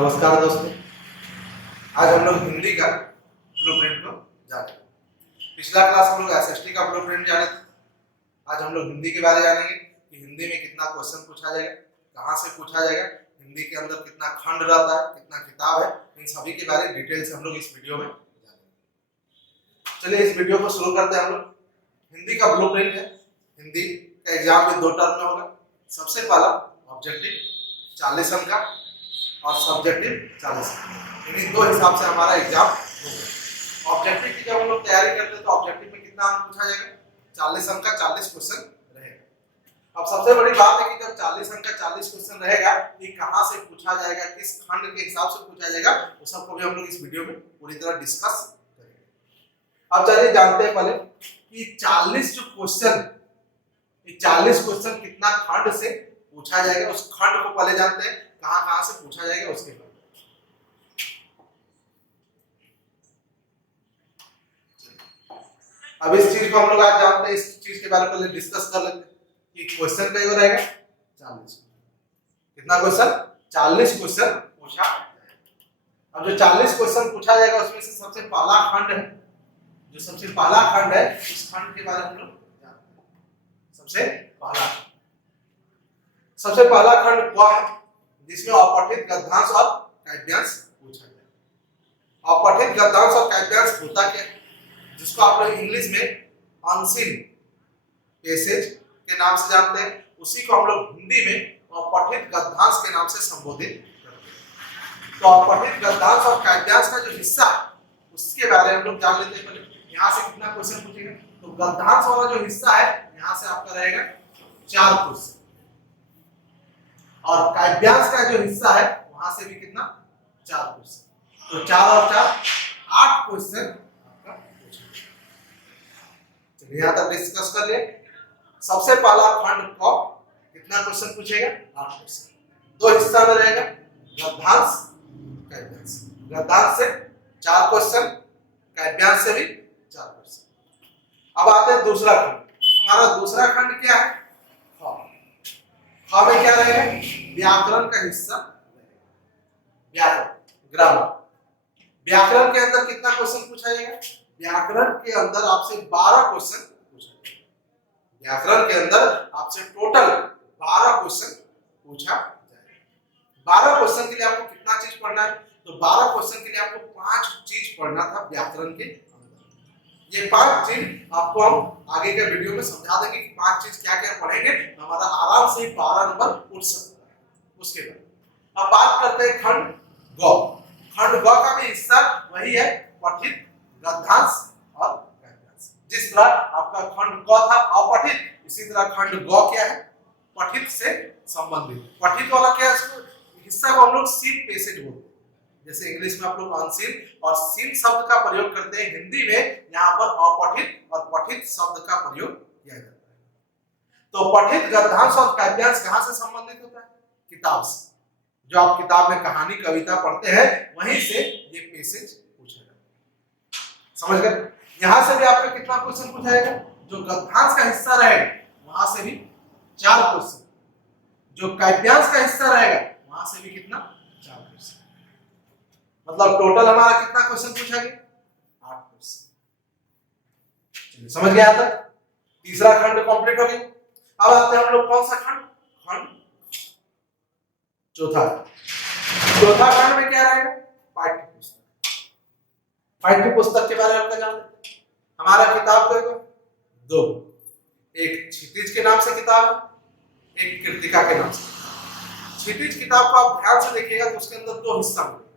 नमस्कार दोस्तों। आज हम लोग हिंदी का ब्लूप्रिंट को जानेंगे। पिछला क्लास हम लोग एसएसटी का ब्लूप्रिंट जाने थे। आज हम लोग हिंदी के बारे में जानेंगे कि हिंदी में कितना क्वेश्चन पूछा जाएगा, कहाँ से पूछा जाएगा, हिंदी के अंदर कितना खंड रहता है, कितना किताब है, इन सभी के बारे में डिटेल से हम लोग इस वीडियो में जानेंगे। चलिए इस वीडियो को शुरू करते हैं। हम लोग हिंदी का ब्लूप्रिंट है। हिंदी का एग्जाम में 2 टर्म में होगा। सबसे पहला ऑब्जेक्टिव 40 अंक का और सब्जेक्टिव 40 अंक। इन्हीं 2 हिसाब से हमारा एग्जाम होगा। ऑब्जेक्टिव की जब हम लोग तैयारी करते हैं तो ऑब्जेक्टिव में कितना अंक पूछा जाएगा? 40 अंक का 40 क्वेश्चन रहेगा। अब सबसे बड़ी बात है कि जब 40 अंक का 40 क्वेश्चन रहेगा, ये कहां से पूछा जाएगा, किस खंड के हिसाब से पूछा जाएगा, वो सबको भी हम लोग इस वीडियो में पूरी तरह डिस्कस करेंगे। अब चलिए जानते हैं पहले कि 40 जो क्वेश्चन, ये 40 क्वेश्चन कितना खंड से पूछा जाएगा, उस खंड को पहले जानते हैं, कहां से पूछा जाएगा उसके बाद। अब इस चीज को हम लोग आज जानते हैं। इस चीज के बारे में पहले डिस्कस कर लेते हैं कि क्वेश्चन कई रहेगा 40। कितना क्वेश्चन? 40 क्वेश्चन पूछा जाएगा। अब जो 40 क्वेश्चन पूछा जाएगा उसमें से सबसे पहला खंड है, जो सबसे पहला खंड है उस खंड के बारे में हम लोग जानते हैं। सबसे पहला खंड वह है जिसमें अपठित गद्यांश और काव्यांश पूछा जाए। अपठित गद्यांश और काव्यांश होता क्या है, जिसको आप लोग इंग्लिश में अनसीन पैसेज के नाम से जानते हैं, उसी को हम लोग हिंदी में अपठित गद्यांश के नाम से संबोधित करते हैं। तो अपठित गद्यांश और काव्यांश का जो हिस्सा है उसके बारे में हम लोग जान लेते हैं। पहले यहाँ से कितना क्वेश्चन पूछेगा, तो गद्यांश वाला जो हिस्सा है यहाँ से आपका रहेगा 4 क्वेश्चन, और काव्यांश का जो हिस्सा है वहां से भी कितना? 4 क्वेश्चन। तो 4 और 4 8 क्वेश्चन आपका पूछेगा। चलिए यहां तक डिस्कस कर लिए। सबसे पहला खंड को कितना क्वेश्चन पूछेगा? 8 क्वेश्चन। 2 हिस्सा में रहेगा, गद्यांश काव्यांश। गद्यांश से 4 क्वेश्चन, काव्यांश से भी 4 क्वेश्चन। अब आते हैं दूसरा खंड। हमारा दूसरा खंड क्या है? में क्या रहेगा? व्याकरण का हिस्सा। व्याकरण, ग्रामर। व्याकरण के अंदर कितना क्वेश्चन पूछा जाएगा? व्याकरण के अंदर आपसे 12 क्वेश्चन पूछा जाएगा। व्याकरण के अंदर आपसे टोटल 12 क्वेश्चन पूछा जाएगा। 12 क्वेश्चन के लिए आपको कितना चीज पढ़ना है? तो 12 क्वेश्चन के लिए आपको 5 चीज पढ़ना था व्याकरण के अंदर। ये 5 चीज आपको हम आगे के वीडियो में समझा देंगे कि 5 चीज क्या क्या पढ़ेंगे, हमारा आराम से 12 नंबर उठ सकता है। उसके बाद अब बात करते हैं खंड ग। खंड ग का भी हिस्सा वही है, पठित गद्यांश और काव्यांश। जिस तरह आपका खंड क था अपठित, इसी तरह खंड ग क्या है? पठित से संबंधित। पठित वाला क्या है? हिस्सा को हम लोग सीन पैसेज बोलते हैं। जैसे इंग्लिश में आप लोग अनसीन और सीन शब्द का प्रयोग करते हैं, हिंदी में यहाँ पर अपठित और पठित शब्द का प्रयोग किया जाता है। तो पठित गद्यांश और काव्यांश कहाँ से संबंधित होता है? किताब से। जो आप किताब में कहानी कविता पढ़ते हैं वहीं से ये पैसेज पूछा जाता है। समझ गए? यहाँ से भी आपका कितना क्वेश्चन पूछा जाएगा? जो गद्यांश का हिस्सा रहेगा वहां से भी 4 क्वेश्चन, जो काव्यांश का हिस्सा रहेगा वहां से भी कितना? 4 क्वेश्चन। मतलब टोटल हमारा कितना क्वेश्चन पूछा गया? 8 क्वेश्चन। समझ गए यहां तक? तीसरा खंड कंप्लीट हो गया। अब आते हैं हम लोग कौन सा खंड? खंड चौथा। चौथा खंड में क्या रहेगा? पाठ्य पुस्तक। पाठ्य पुस्तक के बारे में आपका जान लेते हैं। हमारा किताब को 2, एक क्षितिज के नाम से किताब है, एक कृतिका के नाम से। क्षितिज किताब को आप ध्यान से देखिएगा तो उसके अंदर 2 हिस्सा होंगे।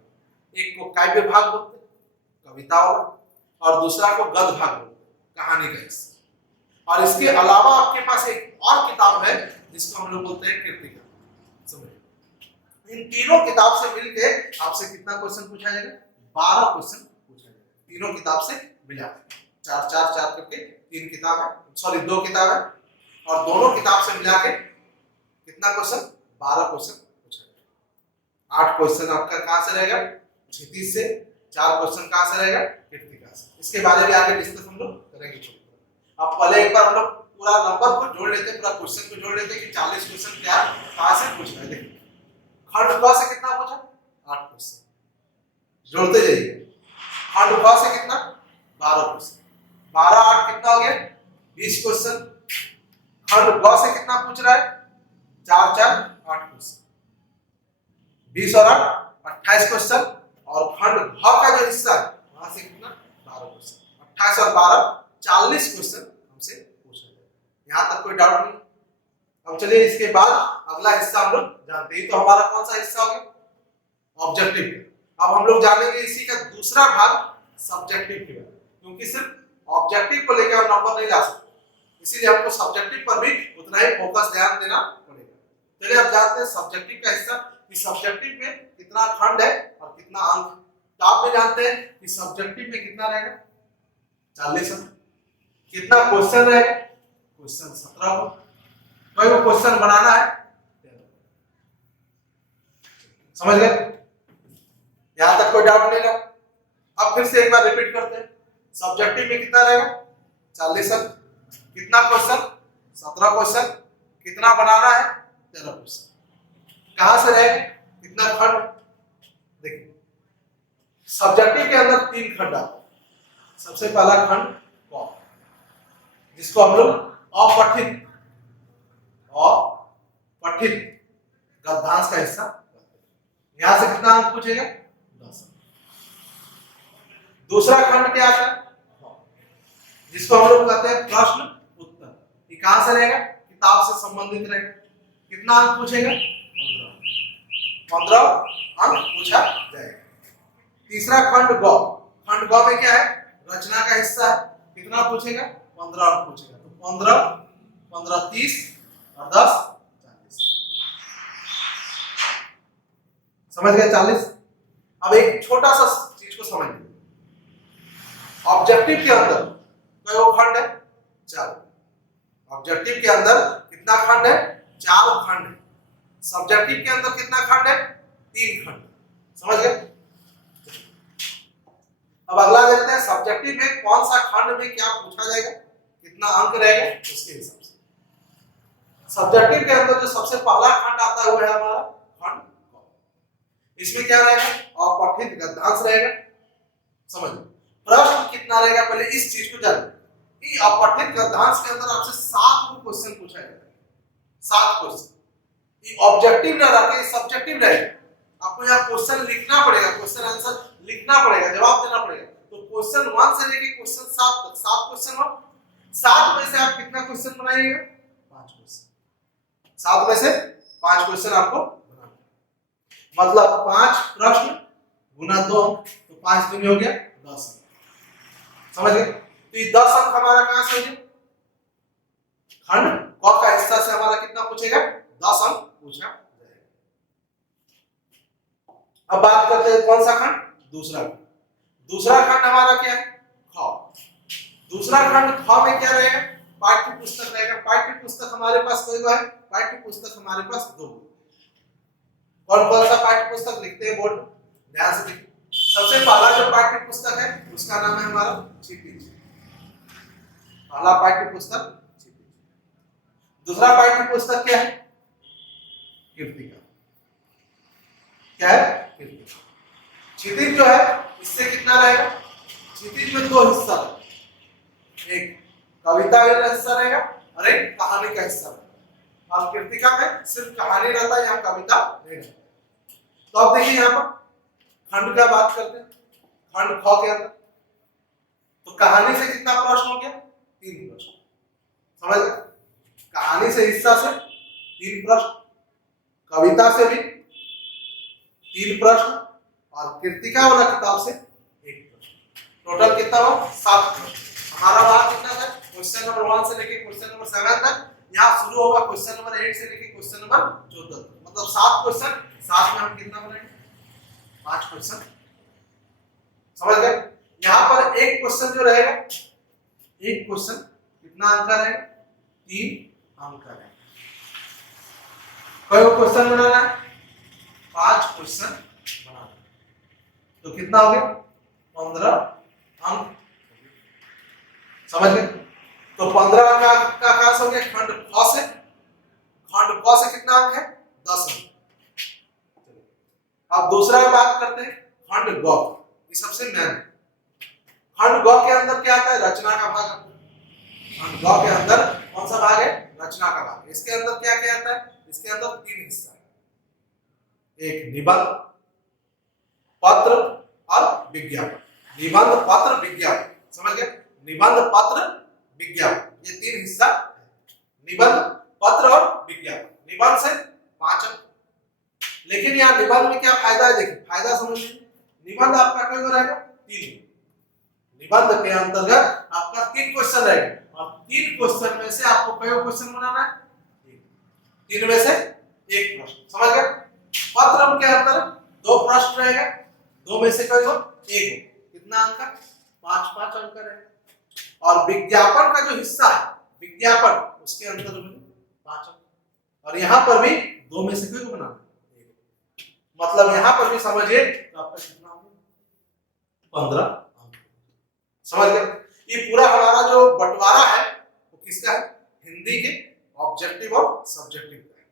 एक को काव्य भाग बोलते हैं, कविता वाला, और दूसरा को गद्य भाग बोलते हैं, कहानी का हिस्सा। और इसके अलावा आपके पास एक और किताब है जिसको हम लोग बोलते हैं कृतिका। समझिए, इन तीनों किताब से मिलके आपसे कितना क्वेश्चन पूछा जाएगा? 12 क्वेश्चन पूछा जाएगा। तीनों किताब से मिला 4 करके 3 किताब है, सॉरी 2 किताब है, और दोनों किताब से मिला के कितना क्वेश्चन? 12 क्वेश्चन पूछा जाएगा। 8 क्वेश्चन आपका कहां से रहेगा? क्षितिज से। 4 क्वेश्चन कहां से रहेगा? कृतिका से। इसके बारे में आगे डिस्कस हम लोग करेंगे। अब पहले एक बार हम लोग पूरा नंबर को जोड़ लेते हैं, पूरा क्वेश्चन को जोड़ लेते हैं कि 40 क्वेश्चन क्या कहां से पूछा है। देखिए खंड क से कितना पूछा? 8 क्वेश्चन जोड़ते जाइए। खंड ख से कितना 12 क्वेश्चन, 12 8 कितना हो गया 20 क्वेश्चन। खंड ग से कितना पूछ रहा है 4 4 8 क्वेश्चन, 20 और 8 28 क्वेश्चन। और खंड घ का जो हिस्सा है वहां से कितना 12 क्वेश्चन, 28 और 12 40 क्वेश्चन हमसे पूछा जाएगा। यहां तक कोई डाउट नहीं। अब चलिए इसके बाद अगला हिस्सा हम लोग जानते हैं। तो हमारा कौन सा हिस्सा हो गया ऑब्जेक्टिव। अब हम लोग जानेंगे इसी का दूसरा भाग सब्जेक्टिव के बारे में, क्योंकि सिर्फ ऑब्जेक्टिव को लेकर हम नंबर नहीं ला सकते, इसीलिए हमको सब्जेक्टिव पर भी उतना ही फोकस ध्यान देना पड़ेगा। चलिए अब जानते हैं सब्जेक्टिव का हिस्सा कि सब्जेक्टिव में कितना खंड है और कितना अंक। तो आप भी जानते हैं कि सब्जेक्टिव में कितना रहेगा 40 अंक। कितना क्वेश्चन रहेगा क्वेश्चन 17 को। कोई वो क्वेश्चन बनाना है, समझ गए? यहां तक कोई डाउट नहीं रहा। अब फिर से एक बार रिपीट करते हैं। सब्जेक्टिव में कितना रहेगा 40 अंक। कितना क्वेश्चन 17 क्वेश्चन। कितना बनाना है 13 क्वेश्चन। कहां से रहेगा कितना खंड। देखिए सब्जेक्टिव के अंदर 3 खंड आते हैं। सबसे पहला खंड क, जिसको हम लोग अपठित गद्यांश का हिस्सा। यहां से कितना अंक पूछेगा 10 अंक। दूसरा खंड क्या आता है जिसको हम लोग कहते हैं प्रश्न उत्तर। ये कहां से रहेगा किताब से संबंधित रहेगा। कितना अंक पूछेगा 15 अंक पूछा जाएगा। तीसरा खंड ग। खंड ग में क्या है रचना का हिस्सा है। कितना पूछेगा 15 अंक पूछेगा। तो 15 15 30 और 10 40। समझ गए 40। अब एक छोटा सा चीज को समझिए। ऑब्जेक्टिव के अंदर कोई खंड है 4। ऑब्जेक्टिव के अंदर कितना खंड है 4 खंड है। सब्जेक्टिव के अंदर कितना खंड है 3 खंड। समझ गए। अब अगला देखते हैं सब्जेक्टिव में कौन सा खंड में क्या पूछा जाएगा, कितना अंक रहेगा उसके हिसाब से। सब्जेक्टिव के अंदर जो सबसे पहला खंड आता है वो है हमारा खंड क। इसमें क्या रहेगा अपठित गद्यांश रहेगा। समझिए प्रश्न कितना रहेगा पहले इस चीज को जानिए कि अपठित गद्यांश के अंदर आपसे 7 क्वेश्चन पूछा जाएगा। 7 क्वेश्चन। ये ऑब्जेक्टिव ना रखे सब्जेक्टिव रहेगा। आपको यहाँ क्वेश्चन लिखना पड़ेगा, क्वेश्चन आंसर लिखना पड़ेगा, जवाब देना पड़ेगा। तो क्वेश्चन 1 से लेके क्वेश्चन 7 तक 7 क्वेश्चन हो। 7 में से आप कितना क्वेश्चन बनाइएगा 5 क्वेश्चन। 7 में से 5 क्वेश्चन आपको बनाना, मतलब 5 प्रश्न गुना 2 तो 5 दूनी हो गया 10 अंक। समझ गए। तो ये 10 अंक हमारा कहां से हो गया खंड क का हिस्सा से हमारा कितना पूछेगा 10 अंक पूछा जाएगा। अब बात करते हैं कौन सा खंड दूसरा खंड। दूसरा खंड हमारा क्या है ख। दूसरा खंड ख में क्या रहेगा पाठ्य पुस्तक रहेगा। पाठ्य पुस्तक हमारे पास कोई है पाठ्य पुस्तक हमारे पास 2। कौन कौन सा पाठ्य पुस्तक लिखते हैं बोर्ड ध्यान से देखिए। सबसे पहला जो पाठ्य पुस्तक है उसका नाम है हमारा क्षितिज। पहला पाठ्य पुस्तक क्षितिज। दूसरा पाठ्य पुस्तक क्या है कीर्तिका। क्या है कीर्तिका। क्षितिज जो है इससे कितना रहेगा क्षितिज में 2 हिस्सा रहेगा। एक कविता का हिस्सा रहेगा और एक कहानी का हिस्सा रहेगा। और कीर्तिका में सिर्फ कहानी रहता है, यहाँ कविता नहीं रहता। तो अब देखिए यहाँ पर खंड का बात करते हैं। खंड ख के अंदर तो कहानी से कितना प्रश्न हो गया 3 प्रश्न। समझ गए। कहानी से हिस्सा से 3 प्रश्न, कविता से भी 3 प्रश्न और कीर्तिका वाला किताब से 1 प्रश्न। टोटल कितना हुआ 7 प्रश्न। हमारा वहां कितना था क्वेश्चन नंबर 1 से लेके क्वेश्चन नंबर 7 तक। यहाँ शुरू होगा क्वेश्चन नंबर 8 से लेके क्वेश्चन नंबर 14 तक, मतलब 7 क्वेश्चन। 7 में हम कितना बनाएंगे 5 क्वेश्चन। समझ गए। यहाँ पर एक क्वेश्चन जो रहेगा एक क्वेश्चन कितना अंक का रहेगा 3 अंक का रहेगा। कोई क्वेश्चन बनाना है 5 क्वेश्चन बनाना तो कितना हो गया 15 अंक। समझ गए। तो 15 अंक का काश हो गया खंड ख से। खंड ख से कितना अंक है 10 अंक। अब दूसरा बात करते हैं खंड गौ की। ये सबसे मेन है। खंड गौ के अंदर क्या आता है? रचना का भाग आता है। खंड गौ के अंदर कौन सा भाग है? रचना का भाग। इसके अंदर क्या क्या आता है? इसके अंदर 3 हिस्सा है। एक निबंध, पत्र और विज्ञापन। निबंध, पत्र, विज्ञापन, समझ गए? निबंध, पत्र, विज्ञापन, ये 3 हिस्सा है। निबंध, पत्र और विज्ञापन। निबंध से 5 अंक। लेकिन यहाँ निबंध में क्या फायदा है? देखिए फायदा समझिए। निबंध आपका कई रहेगा? 3। निबंध के अंतर्गत आपका 3 क्वेश्चन रहेगा और 3 क्वेश्चन में से आपको कई क्वेश्चन बनाना है? 3 में से 1 प्रश्न, समझ गए? पत्र के अंदर 2 प्रश्न रहेगा, 2 में से कई हो? 1। कितना अंक? 5 अंक रहेगा। और विज्ञापन का जो हिस्सा है, विज्ञापन, उसके अंदर 5 अंक। और यहाँ पर भी 2 में से कई को बनाना? 1। मतलब यहाँ पर भी समझिए तो आपका कितना हो? 15 अंक। समझ गए? ये पूरा हमारा जो बंटवारा है वो किसका है? हिंदी के ऑब्जेक्टिव और सब्जेक्टिव का है।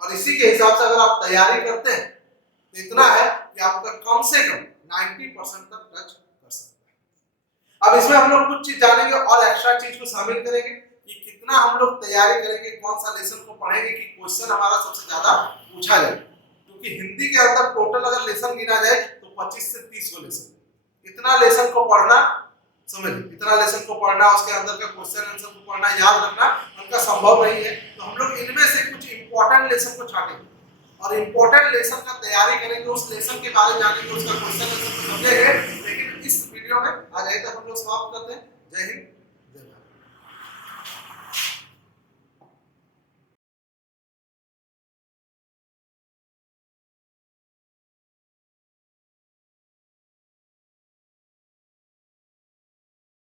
और इसी के हिसाब से अगर आप तैयारी करते हैं तो इतना है कि आपका कम से कम 90% तक टच कर सकते हैं। अब इसमें हम लोग कुछ चीज जानेंगे और एक्स्ट्रा चीज को शामिल करेंगे कि कितना हम लोग तैयारी करेंगे, कौन सा लेसन को पढ़ेंगे कि क्वेश्चन हमारा सबसे ज्यादा पूछा जाए। क्योंकि हिंदी के अंदर टोटल अगर लेसन गिना जाए तो 25 से 30 को लेसन। इतना लेसन को पढ़ना, समझ, इतना लेसन को पढ़ना, उसके अंदर का क्वेश्चन आंसर को पढ़ना, याद रखना उनका संभव नहीं है। तो हम लोग इनमें से कुछ इंपॉर्टेंट लेसन को छाटेंगे और इंपॉर्टेंट लेसन का तैयारी करेंगे, उस लेसन के बारे में जानेंगे, उसका क्वेश्चन आंसर को समझेंगे। लेकिन इस वीडियो में आज यहीं तक हम लोग समाप्त करते हैं। जय हिंद।